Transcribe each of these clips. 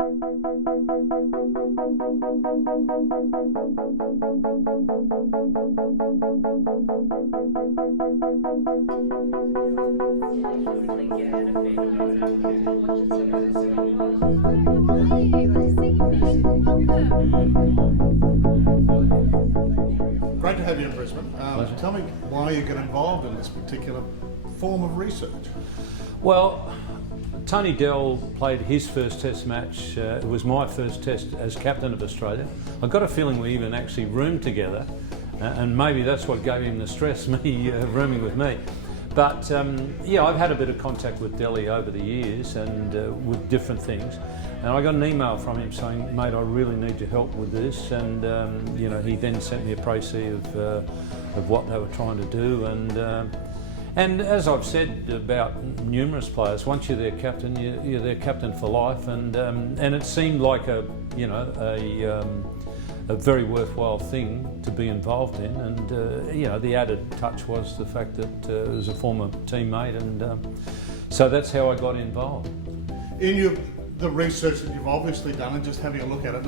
Great to have you in Brisbane. Tell me why you got involved in this particular form of research. Well, Tony Dell played his first test match. It was my first test as captain of Australia. I got a feeling we even actually roomed together, and maybe that's what gave him the stress, me rooming with me. But yeah, I've had a bit of contact with Delhi over the years and with different things. And I got an email from him saying, mate, I really need your help with this. And you know, he then sent me a précis of what they were trying to do. And as I've said about numerous players, once you're their captain, you're their captain for life. And it seemed like a very worthwhile thing to be involved in. And you know, the added touch was the fact that it was a former teammate, and so that's how I got involved. In the research that you've obviously done, and just having a look at it,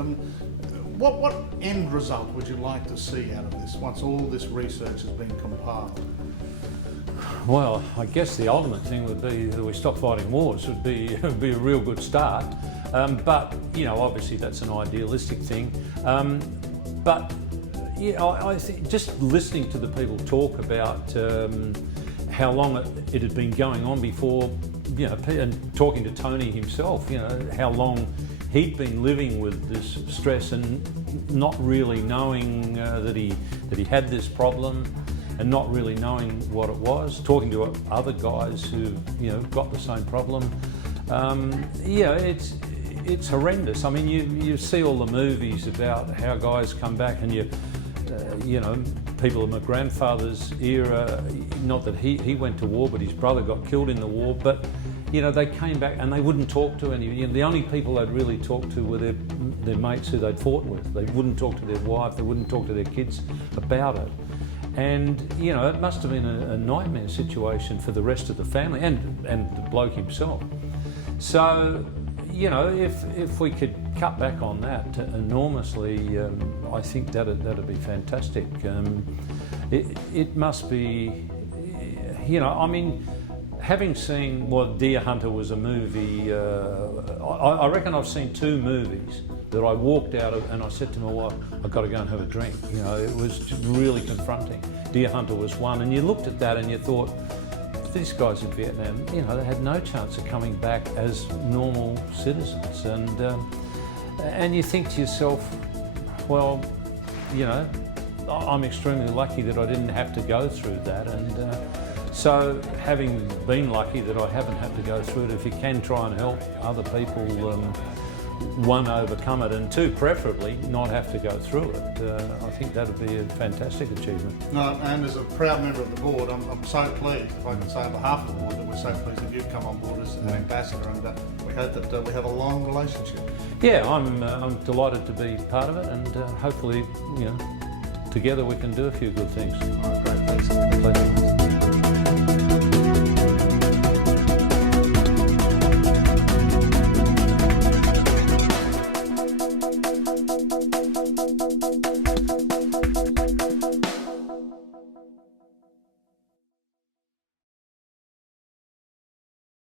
what end result would you like to see out of this once all this research has been compiled? Well, I guess the ultimate thing would be that we stop fighting wars. Would be a real good start. But you know, obviously that's an idealistic thing. But yeah, I think just listening to the people talk about how long it had been going on before, you know, and talking to Tony himself, you know, how long he'd been living with this stress and not really knowing that he had this problem, and not really knowing what it was. Talking to other guys who, you know, got the same problem. Yeah, it's horrendous. I mean, you see all the movies about how guys come back, and you know, people of my grandfather's era, not that he went to war, but his brother got killed in the war, but you know, they came back and they wouldn't talk to any, you know, the only people they'd really talk to were their mates who they'd fought with. They wouldn't talk to their wife, they wouldn't talk to their kids about it. And you know, it must have been a nightmare situation for the rest of the family and the bloke himself. So, you know, if we could cut back on that enormously, I think that'd be fantastic. It must be, you know, I mean, having seen, well, Deer Hunter was a movie, I reckon I've seen 2 movies that I walked out of and I said to my wife, I've got to go and have a drink. You know, it was really confronting. Deer Hunter was one, and you looked at that and you thought, these guys in Vietnam, you know, they had no chance of coming back as normal citizens. And you think to yourself, well, you know, I'm extremely lucky that I didn't have to go through that. And so having been lucky that I haven't had to go through it, if you can try and help other people, one, overcome it, and 2, preferably not have to go through it, I think that would be a fantastic achievement. And as a proud member of the board, I'm so pleased, if I can say on behalf of the board, that we're so pleased that you've come on board as an ambassador, and we hope that we have a long relationship. Yeah, I'm delighted to be part of it, and hopefully, you know, together we can do a few good things. All right, great, thanks. Pleasure.